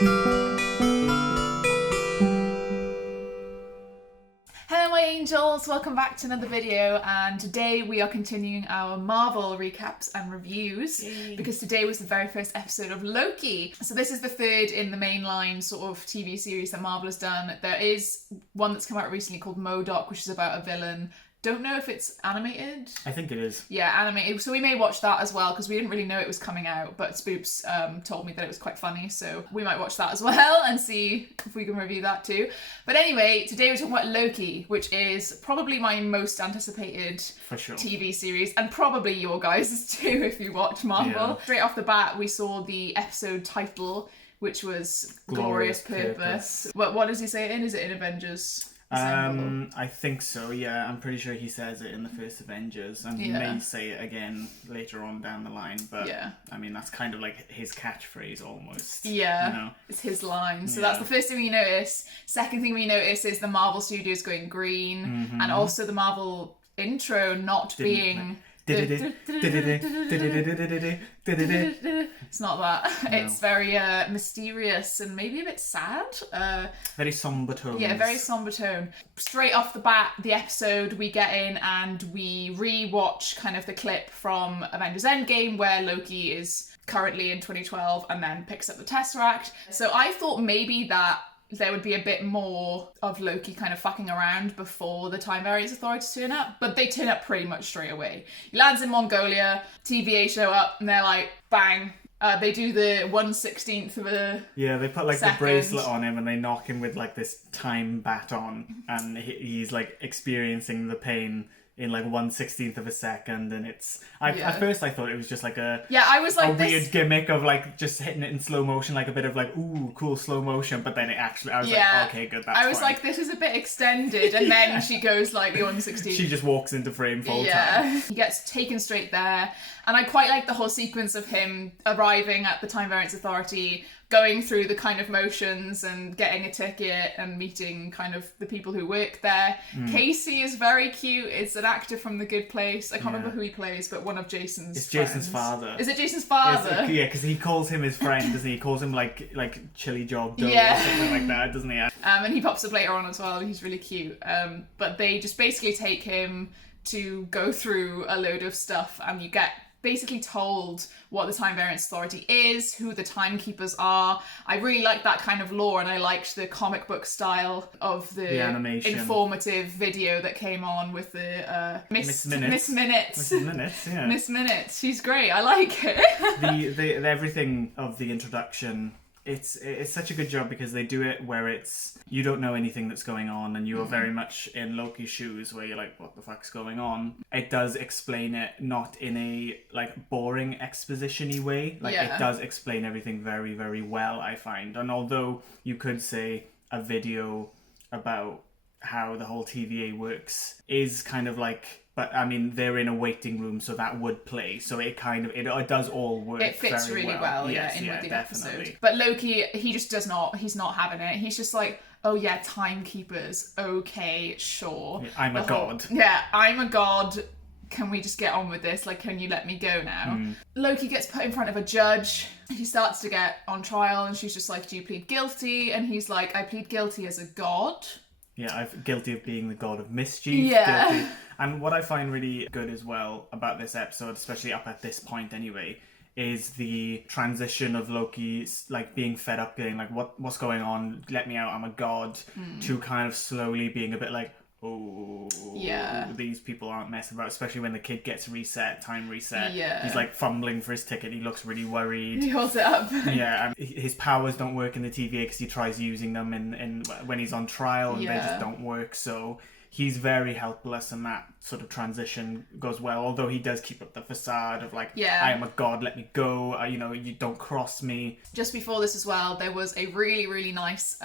Hello my angels, welcome back to another video, and today we are continuing our Marvel recaps and reviews. Yay. Because today was the very first episode of Loki. So this is the third in the mainline sort of TV series that Marvel has done. There is one that's come out recently called MODOK, which is about a villain. Don't know if it's animated. I think it is. Yeah, animated. So we may watch that as well because we didn't really know it was coming out, but Spoops told me that it was quite funny, so we might watch that as well and see if we can review that too. But anyway, today we're talking about Loki, which is probably my most anticipated For sure. TV series, and probably your guys' too if you watch Marvel. Yeah. Straight off the bat, we saw the episode title, which was Glorious Purpose. What does he say it in? Is it in Avengers? I think so, yeah. I'm pretty sure he says it in the first Avengers, and he may say it again later on down the line, but yeah. I mean, that's kind of like his catchphrase almost. Yeah, you know? It's his line. So that's the first thing we notice. Second thing we notice is the Marvel Studios going green, and also the Marvel intro not being... It's not that. No. It's very mysterious and maybe a bit sad. Very somber tone. Yeah, very somber tone. Straight off the bat, the episode, we get in and we re-watch kind of the clip from Avengers Endgame where Loki is currently in 2012 and then picks up the Tesseract. So I thought maybe that there would be a bit more of Loki kind of fucking around before the Time Variance Authority turn up, but they turn up pretty much straight away. He lands in Mongolia, TVA show up, and they're like, bang. They do the 1/16th of a Yeah, they put like second. the bracelet on him and they knock him with like this time baton, and he's like experiencing the pain in like 1/16th of a second, and it's... At first I thought it was just like I was like, weird gimmick of like just hitting it in slow motion, like a bit of like, ooh, cool slow motion, but then it actually... I was like, okay, good, that's I was fine. like, this is a bit extended, and then she goes like the 1/16th. She just walks into frame full time. He gets taken straight there, and I quite like the whole sequence of him arriving at the Time Variance Authority, going through the kind of motions and getting a ticket and meeting kind of the people who work there. Casey is very cute. It's an actor from The Good Place. I can't remember who he plays, but one of Jason's It's friends. Jason's father. Is it Jason's father? Yeah, because he calls him his friend, doesn't he? He calls him like Chili Job Doe or something like that, doesn't he? And he pops up later on as well. He's really cute. But they just basically take him to go through a load of stuff, and you get basically told what the Time Variance Authority is, who the timekeepers are. I really liked that kind of lore, and I liked the comic book style of the animation, informative video that came on with the Miss Minutes. Yeah. Miss Minutes. She's great. I like it. the everything of the introduction. It's such a good job because they do it where it's you don't know anything that's going on, and you are very much in Loki's shoes where you're like, what the fuck's going on? It does explain it not in a like boring exposition-y way. Like it does explain everything very, very well, I find. And although you could say a video about how the whole TVA works is kind of like, but I mean, they're in a waiting room, so that would play. So it kind of, it does all work. It fits very really well, with the definitely. episode. But Loki, he just does not, he's not having it. He's just like, oh yeah, timekeepers, okay, sure. Yeah, I'm a god. Yeah, I'm a god. Can we just get on with this? Like, can you let me go now? Loki gets put in front of a judge. He starts to get on trial, and she's just like, do you plead guilty? And he's like, I plead guilty as a god. Yeah, I'm guilty of being the god of mischief. Yeah. Guilty. And what I find really good as well about this episode, especially up at this point anyway, is the transition of Loki like being fed up, being like, what's going on? Let me out, I'm a god, to kind of slowly being a bit like, oh, these people aren't messing about, especially when the kid gets time reset. Yeah. He's like fumbling for his ticket, he looks really worried. He holds it up. Yeah, and his powers don't work in the TVA because he tries using them in when he's on trial, and they just don't work, so he's very helpless, and that sort of transition goes well, although he does keep up the facade of like, I am a god, let me go, you don't cross me. Just before this as well, there was a really, really nice,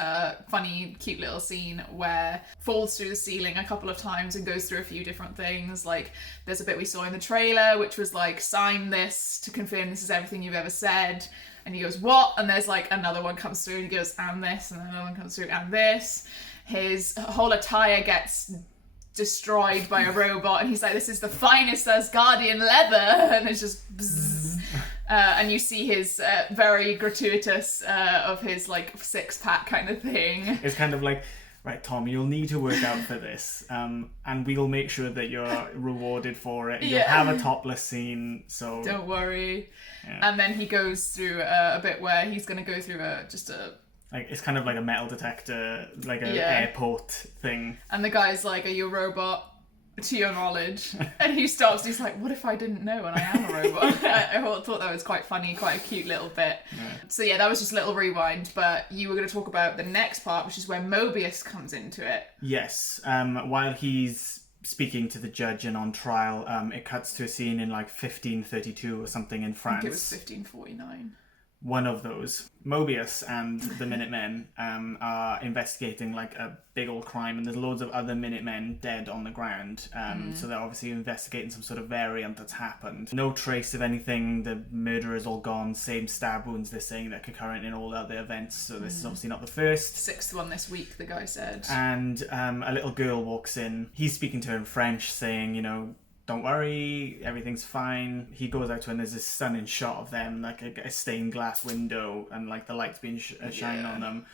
funny, cute little scene where falls through the ceiling a couple of times and goes through a few different things. Like, there's a bit we saw in the trailer, which was like, sign this to confirm this is everything you've ever said. And he goes, what? And there's like another one comes through and he goes, and this, and another one comes through, and this. His whole attire gets destroyed by a robot, and he's like, this is the finest Asgardian leather, and it's just bzzz. And you see his very gratuitous of his like 6-pack kind of thing. It's kind of like, right, Tom, you'll need to work out for this, and we'll make sure that you're rewarded for it. You'll have a topless scene, so don't worry. Yeah. And then he goes through a bit where he's going to go through like, it's kind of like a metal detector, like an airport thing. And the guy's like, are you a robot? To your knowledge. And he stops and he's like, what if I didn't know and I am a robot? I thought that was quite funny, quite a cute little bit. Yeah. So yeah, that was just a little rewind, but you were going to talk about the next part, which is where Mobius comes into it. Yes. While he's speaking to the judge and on trial, it cuts to a scene in like 1532 or something in France. I think it was 1549. One of those. Mobius and the Minutemen are investigating like a big old crime, and there's loads of other Minutemen dead on the ground. So they're obviously investigating some sort of variant that's happened. No trace of anything. The murderer's all gone. Same stab wounds they're saying that are concurrent in all other events. So this is obviously not the first. 6th one this week, the guy said. And a little girl walks in. He's speaking to her in French, saying, you know, don't worry, everything's fine. He goes out to her and there's this stunning shot of them, like a stained glass window, and like the lights being shining on them.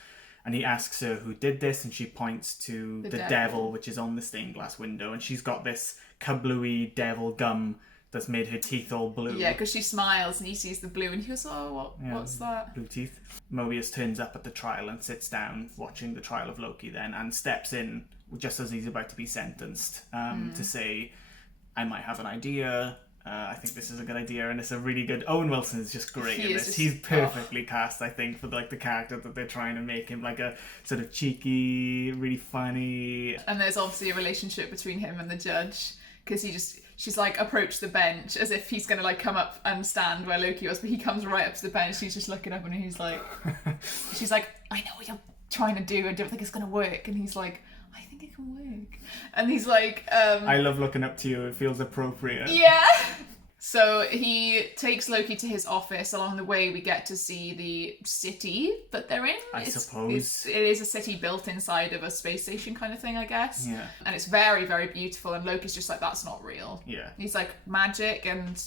And he asks her who did this, and she points to the devil, which is on the stained glass window. And she's got this kablooey devil gum that's made her teeth all blue. Yeah, because she smiles and he sees the blue and he goes, oh, what's that? Blue teeth. Mobius turns up at the trial and sits down watching the trial of Loki then, and steps in just as he's about to be sentenced to say, I might have an idea. I think this is a good idea, and it's a really good. Owen Wilson is just great in this. He's perfectly cast, I think, for like the character that they're trying to make him, like a sort of cheeky, really funny. And there's obviously a relationship between him and the judge, because she's like approached the bench as if he's gonna like come up and stand where Loki was, but he comes right up to the bench. She's just looking up, and he's like, she's like, I know what you're trying to do. I don't think it's gonna work, and he's like, I think it can work. And he's like, I love looking up to you. It feels appropriate. Yeah. So he takes Loki to his office. Along the way, we get to see the city that they're in. I suppose. It is a city built inside of a space station kind of thing, I guess. Yeah. And it's very, very beautiful. And Loki's just like, that's not real. Yeah. He's like, magic. And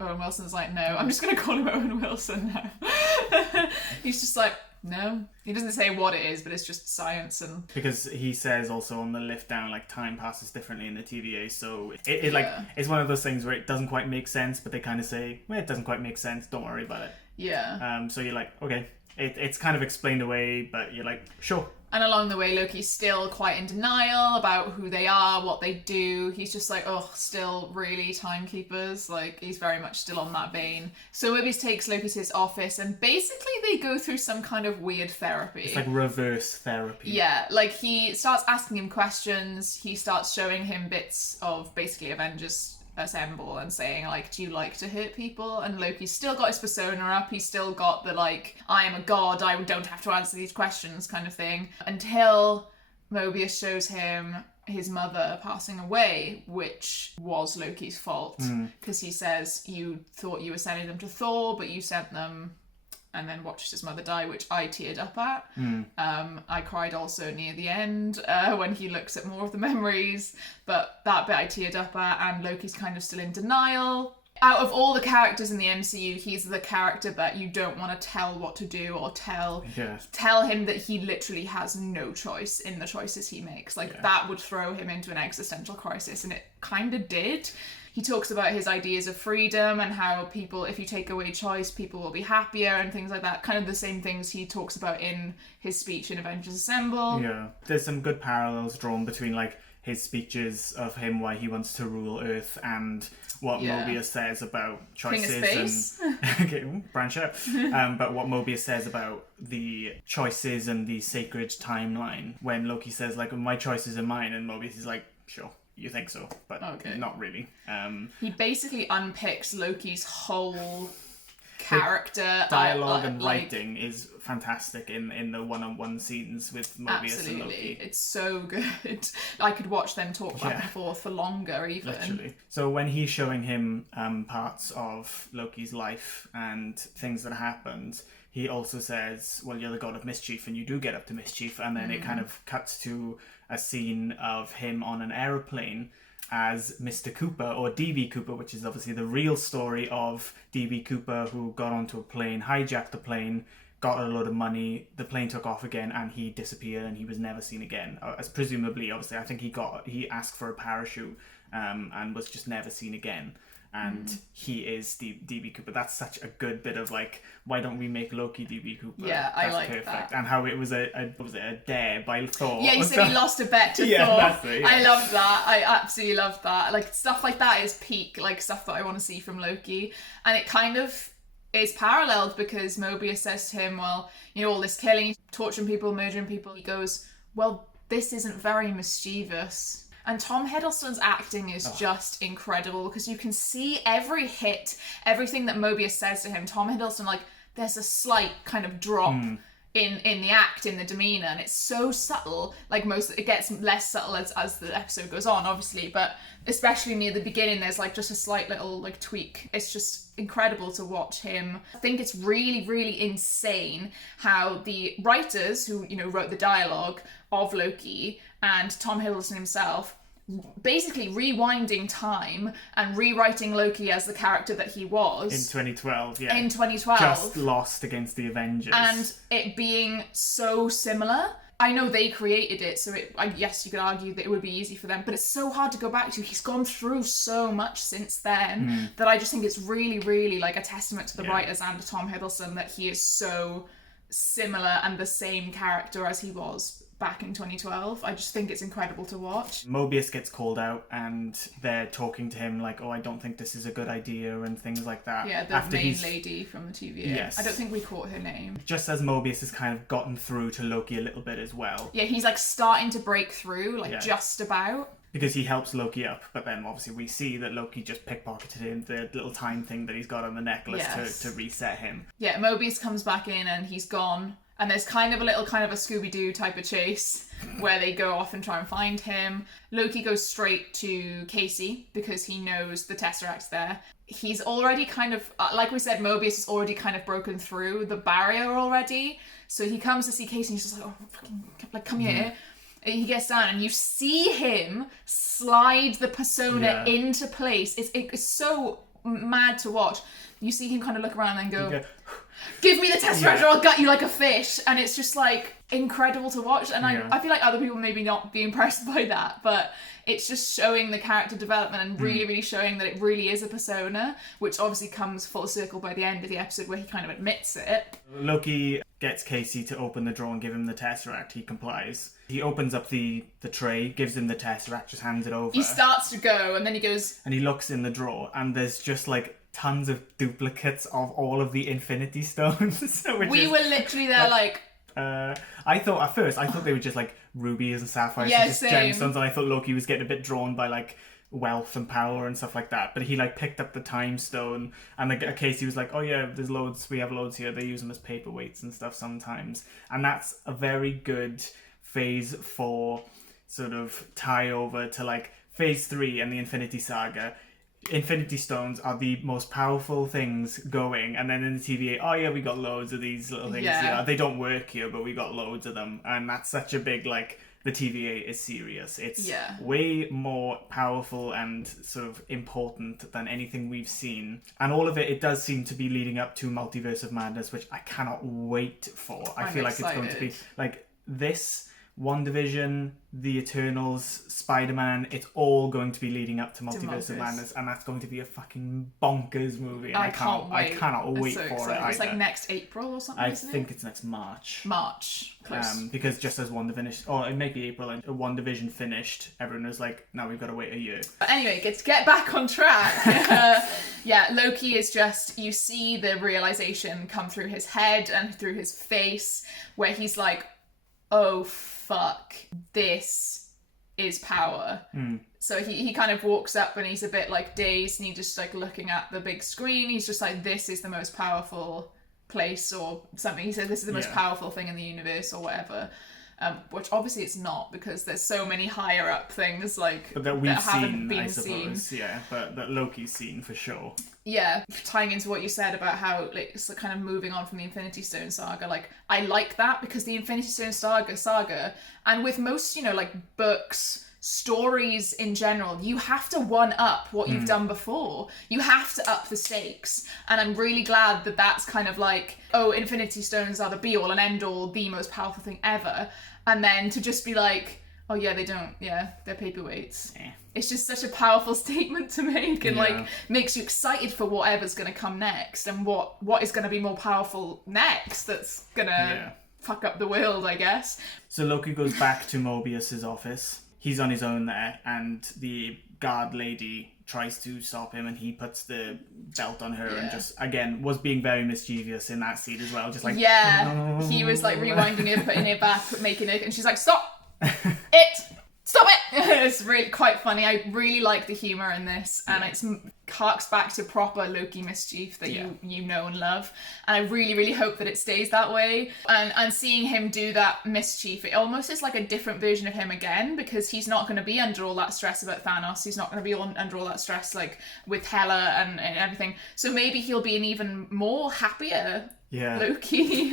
Owen Wilson's like, no, I'm just going to call him Owen Wilson now. He's just like, no. He doesn't say what it is, but it's just science. And because he says also on the lift down, like, time passes differently in the TVA, so it like, it's one of those things where it doesn't quite make sense, but they kind of say, well, it doesn't quite make sense, don't worry about it. Yeah. So you're like, okay, it's kind of explained away, but you're like, sure. And along the way, Loki's still quite in denial about who they are, what they do. He's just like, oh, still really timekeepers. Like, he's very much still on that vein. So Mobius takes Loki to his office, and basically they go through some kind of weird therapy. It's like reverse therapy. Yeah, like he starts asking him questions. He starts showing him bits of basically Avengers Assemble and saying, like, do you like to hurt people? And Loki's still got his persona up. He's still got the, like, I am a god, I don't have to answer these questions kind of thing, until Mobius shows him his mother passing away, which was Loki's fault, because he says, you thought you were sending them to Thor, but you sent them, and then watched his mother die, which I teared up at. I cried also near the end when he looks at more of the memories, but that bit I teared up at, and Loki's kind of still in denial. Out of all the characters in the MCU, he's the character that you don't want to tell what to do or tell him that he literally has no choice in the choices he makes. Like, that would throw him into an existential crisis, and it kind of did. He talks about his ideas of freedom and how people, if you take away choice, people will be happier and things like that. Kind of the same things he talks about in his speech in Avengers Assemble. Yeah. There's some good parallels drawn between, like, his speeches of him why he wants to rule Earth and what Mobius says about choices and okay, branch out. But what Mobius says about the choices and the sacred timeline when Loki says, like, my choices are mine, and Mobius is like, sure. You think so, but not really. He basically unpicks Loki's whole character. Dialogue and writing is fantastic in the one-on-one scenes with Mobius and Loki. It's so good. I could watch them talk back and forth for longer even. Literally. So when he's showing him parts of Loki's life and things that happened, he also says, well, you're the god of mischief and you do get up to mischief. And then it kind of cuts to a scene of him on an aeroplane as Mr. Cooper, or DB Cooper, which is obviously the real story of DB Cooper, who got onto a plane, hijacked the plane, got a load of money, the plane took off again, and he disappeared and he was never seen again. As presumably, obviously, I think he asked for a parachute and was just never seen again. And he is DB Cooper. That's such a good bit of like, why don't we make Loki DB Cooper? Yeah, I like perfect. That. And how it was a dare by Thor. Yeah, he said he lost a bet to Thor. That's it, I love that. I absolutely love that. Like, stuff like that is peak, like, stuff that I want to see from Loki. And it kind of is paralleled because Mobius says to him, well, you know, all this killing, torturing people, murdering people. He goes, well, this isn't very mischievous. And Tom Hiddleston's acting is just incredible because you can see every hit, everything that Mobius says to him. Tom Hiddleston, like, there's a slight kind of drop in the act, in the demeanour, and it's so subtle. Like, it gets less subtle as the episode goes on, obviously, but especially near the beginning, there's like just a slight little like tweak. It's just incredible to watch him. I think it's really, really insane how the writers who, you know, wrote the dialogue of Loki and Tom Hiddleston himself basically rewinding time and rewriting Loki as the character that he was in 2012. Yeah, in 2012, just lost against the Avengers, and it being so similar. I know they created it, so I guess you could argue that it would be easy for them, but it's so hard to go back to. He's gone through so much since then that I just think it's really, really like a testament to the writers and to Tom Hiddleston that he is so similar and the same character as he was back in 2012. I just think it's incredible to watch. Mobius gets called out and they're talking to him like, oh, I don't think this is a good idea and things like that. Yeah, the main lady from the TVA. Yes. I don't think we caught her name. Just as Mobius has kind of gotten through to Loki a little bit as well. Yeah, he's like starting to break through, like just about. Because he helps Loki up, but then obviously we see that Loki just pickpocketed him, the little time thing that he's got on the necklace to reset him. Yeah, Mobius comes back in and he's gone. And there's kind of a Scooby-Doo type of chase where they go off and try and find him. Loki goes straight to Casey because he knows the Tesseract's there. He's already kind of, like we said, Mobius has already kind of broken through the barrier already. So he comes to see Casey and he's just like, oh, fucking, like, come here. And he gets down and you see him slide the persona into place. It's so mad to watch. You see him kind of look around and go, give me the Tesseract or I'll gut you like a fish. And it's just like incredible to watch. And I feel like other people maybe not be impressed by that, but it's just showing the character development and really, really showing that it really is a persona, which obviously comes full circle by the end of the episode where he kind of admits it. Loki gets Casey to open the drawer and give him the Tesseract. He complies. He opens up the tray, gives him the Tesseract, just hands it over. He starts to go and then he goes... And he looks in the drawer and there's just like tons of duplicates of all of the Infinity Stones. We were literally there like... I thought they were just like rubies and sapphires and just gemstones, and I thought Loki was getting a bit drawn by like wealth and power and stuff like that. But he like picked up the time stone, and like Casey was like, "Oh yeah, there's loads. We have loads here. They use them as paperweights and stuff sometimes." And that's a very good Phase 4 sort of tie over to like Phase 3 and the Infinity Saga. Infinity Stones are the most powerful things going, and then in the TVA, oh yeah, we got loads of these little things. Yeah, they don't work here, but we got loads of them, and that's such a big like. The TVA is serious. It's way more powerful and sort of important than anything we've seen, and all of it does seem to be leading up to Multiverse of Madness, which I cannot wait for. I feel like it's going to be like this. WandaVision, The Eternals, Spider-Man, it's all going to be leading up to Multiverse of Madness, and that's going to be a fucking bonkers movie. And I cannot wait for it. It's like next April or something, I think it's next March. Close. Because just as WandaVision, or it may be April, and WandaVision finished, everyone was like, now we've got to wait a year. But anyway, to get back on track. Loki is just, you see the realization come through his head and through his face, where he's like, oh fuck, this is power. So he kind of walks up and he's a bit like dazed and he's just like looking at the big screen. He's just like, this is the most powerful place or something. He said this is the most powerful thing in the universe or whatever. Which obviously it's not, because there's so many higher up things like but that we've haven't seen, been I suppose. Yeah, but that Loki's seen for sure. Yeah, tying into what you said about how like it's kind of moving on from the Infinity Stone saga, like I like that, because the Infinity Stone saga, and with most, you know, like books, stories in general, you have to one up what you've done before. You have to up the stakes, and I'm really glad that that's kind of like, oh, Infinity Stones are the be all and end all, the most powerful thing ever, and then to just be like, oh yeah, they don't, yeah, they're paperweights. It's just such a powerful statement to make, and like makes you excited for whatever's going to come next, and what is going to be more powerful next that's going to fuck up the world, I guess. So Loki goes back to Mobius's office. He's on his own there, and the guard lady tries to stop him, and he puts the belt on her and just, again, was being very mischievous in that scene as well. Just like, he was like rewinding it, putting it back, making it, and she's like, stop it! Stop it! It's really quite funny. I really like the humour in this, and it harks back to proper Loki mischief that you know and love. And I really, really hope that it stays that way. And seeing him do that mischief, it almost is like a different version of him again, because he's not going to be under all that stress about Thanos. He's not going to be under all that stress like with Hela and everything. So maybe he'll be an even more happier Loki,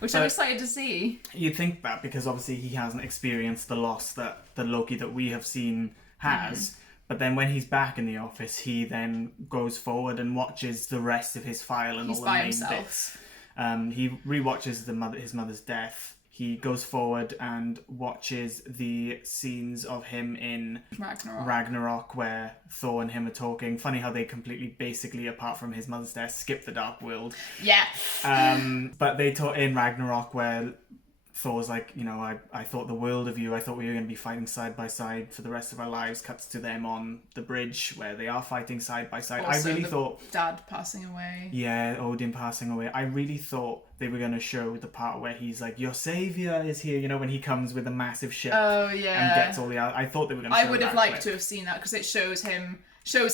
which I'm excited to see. You'd think that, because obviously he hasn't experienced the loss that the Loki that we have seen has. But then when he's back in the office, he then goes forward and watches the rest of his file and all the main bits. He rewatches his mother's death. He goes forward and watches the scenes of him in Ragnarok, where Thor and him are talking. Funny how they completely, basically, apart from his mother's death, skip the Dark World. Yeah. But they talk in Ragnarok, where Thor's like, you know, I thought the world of you. I thought we were going to be fighting side by side for the rest of our lives. Cuts to them on the bridge where they are fighting side by side. Also, I really thought Dad passing away. Yeah, Odin passing away. I really thought they were going to show the part where he's like, your savior is here. You know, when he comes with a massive ship. Oh yeah. And gets all the. I thought they were going to. I would have liked to have seen that, because it shows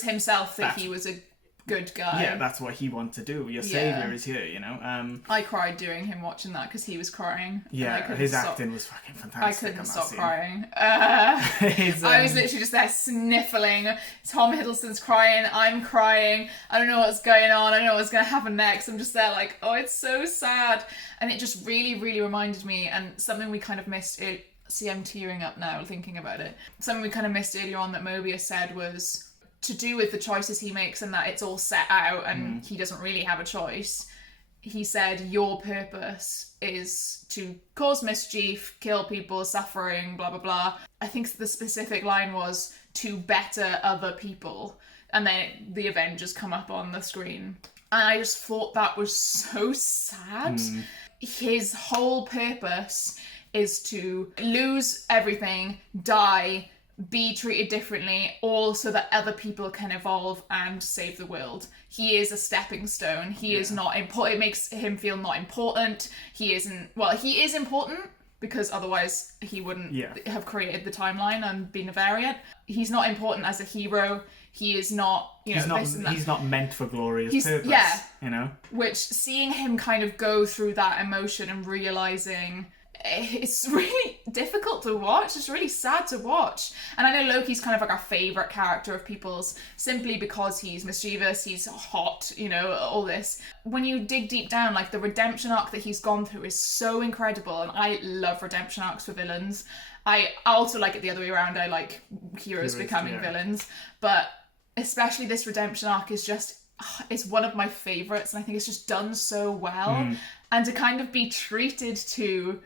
himself that he was a good guy. Yeah, that's what he wanted to do. Your savior is here, you know. I cried during him watching that, because he was crying. Yeah, his acting was fucking fantastic. I couldn't stop crying. I was literally just there sniffling. Tom Hiddleston's crying. I'm crying. I don't know what's going on. I don't know what's going to happen next. I'm just there like, oh, it's so sad. And it just really, really reminded me, and something we kind of missed. See, I'm tearing up now thinking about it. Something we kind of missed earlier on that Mobius said was to do with the choices he makes, and that it's all set out and he doesn't really have a choice. He said, your purpose is to cause mischief, kill people, suffering, blah, blah, blah. I think the specific line was to better other people. And then the Avengers come up on the screen. And I just thought that was so sad. His whole purpose is to lose everything, die, be treated differently, all so that other people can evolve and save the world. He is a stepping stone. He is not important. It makes him feel not important. He isn't. Well, he is important, because otherwise he wouldn't have created the timeline and been a variant. He's not important as a hero. He is not, you know, he's not meant for glorious purpose. Yeah. You know? Which, seeing him kind of go through that emotion and realising, it's really difficult to watch. It's really sad to watch. And I know Loki's kind of like our favourite character of people's, simply because he's mischievous, he's hot, you know, all this. When you dig deep down, like, the redemption arc that he's gone through is so incredible, and I love redemption arcs for villains. I also like it the other way around. I like heroes becoming villains. But especially this redemption arc is just, it's one of my favourites, and I think it's just done so well. And to kind of be treated to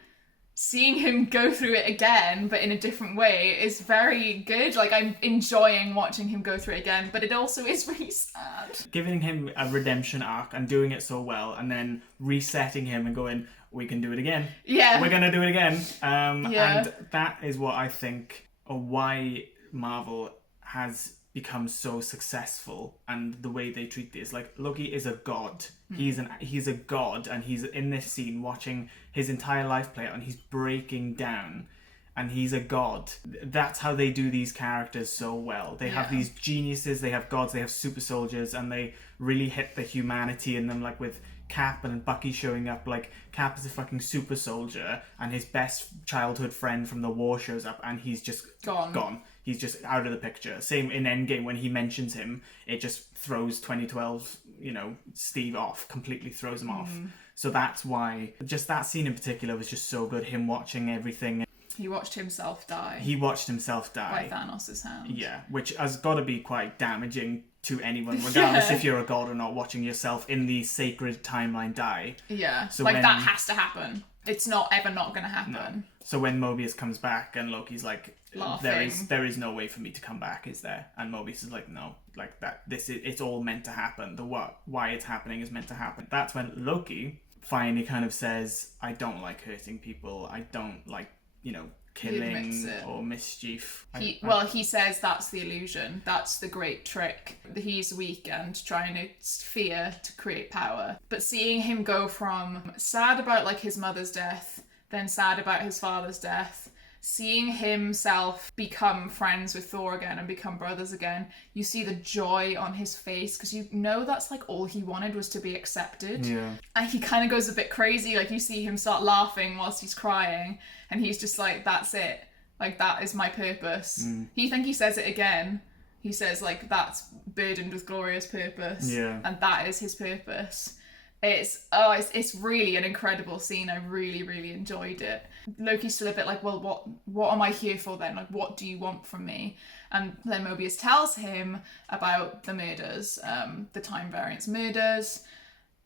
seeing him go through it again, but in a different way, is very good. Like, I'm enjoying watching him go through it again, but it also is really sad. Giving him a redemption arc and doing it so well, and then resetting him and going, we can do it again. Yeah. We're going to do it again. And that is what I think, or why Marvel has become so successful, and the way they treat this. Like, Loki is a god. He's a god, and he's in this scene watching his entire life play out, and he's breaking down. and he's a god. That's how they do these characters so well. They have these geniuses, they have gods, they have super soldiers, and they really hit the humanity in them, like with Cap and Bucky showing up. Like, Cap is a fucking super soldier, and his best childhood friend from the war shows up, and he's just gone. He's just out of the picture. Same in Endgame, when he mentions him, it just throws 2012, Steve off, completely throws him off. So that's why, just that scene in particular was just so good, him watching everything. He watched himself die. He watched himself die. By Thanos' hand. Yeah, which has got to be quite damaging to anyone, regardless if you're a god or not, watching yourself in the sacred timeline die. Yeah, so that has to happen. It's not ever not going to happen. No. So when Mobius comes back and Loki's like, laughing. there is no way for me to come back, is there? And Mobius is like, no, like that. It's all meant to happen. Why it's happening is meant to happen. That's when Loki finally kind of says, I don't like hurting people. I don't like, killing or mischief. He says that's the illusion. That's the great trick. He's weak and trying to fear to create power. But seeing him go from sad about like his mother's death, then sad about his father's death, seeing himself become friends with Thor again and become brothers again, you see the joy on his face, because that's like all he wanted was to be accepted. Yeah. And he kind of goes a bit crazy, like you see him start laughing whilst he's crying, and he's just like, that's it, like that is my purpose. He says it again. He says like, that's burdened with glorious purpose. Yeah. And that is his purpose. It's really an incredible scene. I really, really enjoyed it. Loki's still a bit like, well, what am I here for then? Like, what do you want from me? And then Mobius tells him about the murders, the time variance murders,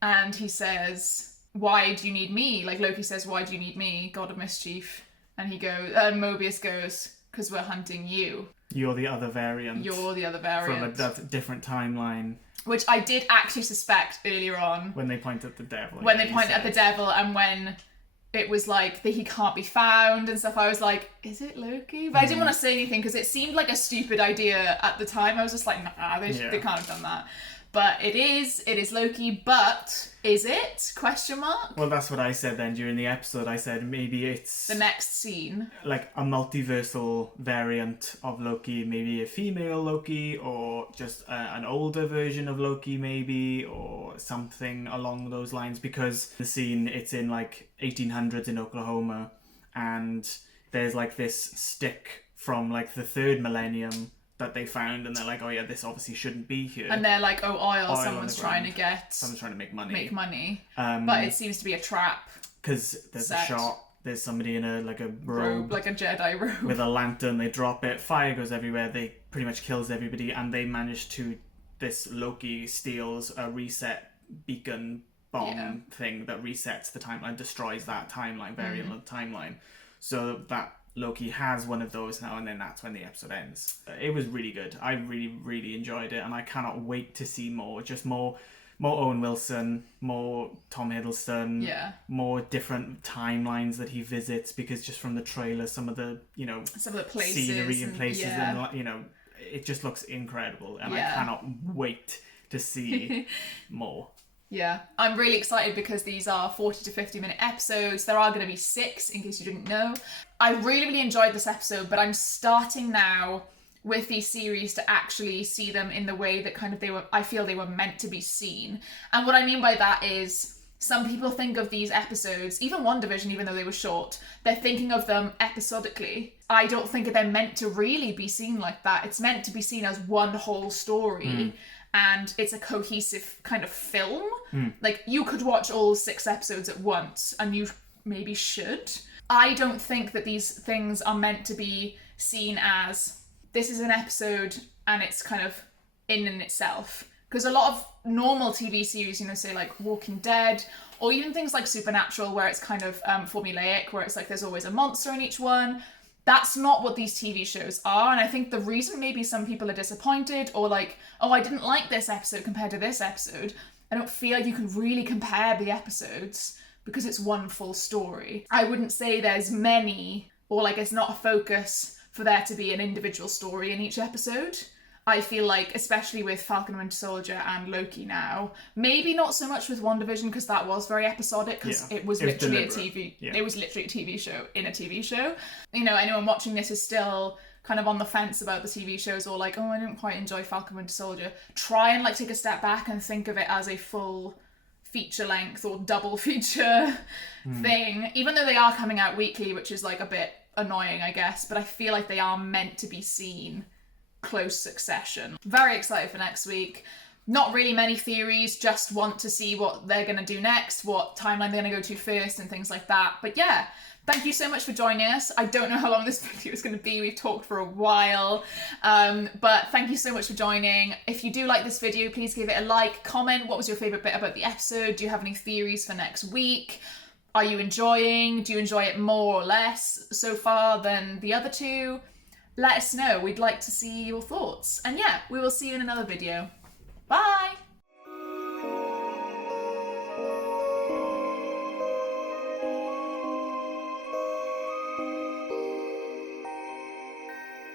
and he says, why do you need me? Like, Loki says, why do you need me, God of Mischief? And Mobius goes, because we're hunting you. You're the other variant. From a different timeline. Which I did actually suspect earlier on. When they point at the devil. When they point at the devil, and when it was like that he can't be found and stuff, I was like, is it Loki? But I didn't want to say anything because it seemed like a stupid idea at the time. I was just like, nah, they can't have done that. But it is Loki, but is it? ? Well, that's what I said then during the episode. I said maybe it's the next scene. Like a multiversal variant of Loki, maybe a female Loki, or just an older version of Loki maybe, or something along those lines, because the scene, it's in like 1800s in Oklahoma, and there's like this stick from like the 3rd millennium that they found, and they're like, oh yeah, this obviously shouldn't be here. And they're like, oh, oil someone's trying to make money. But it seems to be a trap. Because there's a shot, there's somebody in a robe, like a Jedi robe. With a lantern, they drop it, fire goes everywhere, they pretty much kills everybody, and they manage to, this Loki steals a reset beacon bomb thing that resets the timeline, destroys that timeline, variant of the timeline. So that Loki has one of those now, and then that's when the episode ends. It was really good. I really, really enjoyed it, and I cannot wait to see more. Just more Owen Wilson, more Tom Hiddleston, more different timelines that he visits, because just from the trailer, some of the places, scenery and places, and it just looks incredible, and I cannot wait to see more. Yeah, I'm really excited because these are 40 to 50 minute episodes. There are going to be 6, in case you didn't know. I really, really enjoyed this episode, but I'm starting now with these series to actually see them in the way that kind of I feel they were meant to be seen. And what I mean by that is, some people think of these episodes, even WandaVision, even though they were short, they're thinking of them episodically. I don't think they're meant to really be seen like that. It's meant to be seen as one whole story. And it's a cohesive kind of film. Like, you could watch all 6 episodes at once, and you maybe should. I don't think that these things are meant to be seen as, this is an episode and it's kind of in itself. Because a lot of normal TV series, say like Walking Dead, or even things like Supernatural, where it's kind of formulaic, where it's like there's always a monster in each one. That's not what these TV shows are, and I think the reason maybe some people are disappointed, or like, oh, I didn't like this episode compared to this episode, I don't feel you can really compare the episodes because it's one full story. I wouldn't say there's many, or like it's not a focus for there to be an individual story in each episode. I feel like, especially with Falcon and Winter Soldier and Loki now, maybe not so much with WandaVision because that was very episodic because it was literally a TV. Yeah. It was literally a TV show in a TV show. You know, anyone watching this is still kind of on the fence about the TV shows, or like, oh, I didn't quite enjoy Falcon and Winter Soldier. Try and like take a step back and think of it as a full feature length or double feature thing, even though they are coming out weekly, which is like a bit annoying, I guess, but I feel like they are meant to be seen close succession. Very excited for next week. Not really many theories, just want to see what they're going to do next, what timeline they're going to go to first and things like that. But yeah, thank you so much for joining us. I don't know how long this video is going to be. We've talked for a while, but thank you so much for joining. If you do like this video, please give it a like, comment what was your favourite bit about the episode. Do you have any theories for next week? Are you enjoying? Do you enjoy it more or less so far than the other two? Let us know. We'd like to see your thoughts. And yeah, we will see you in another video.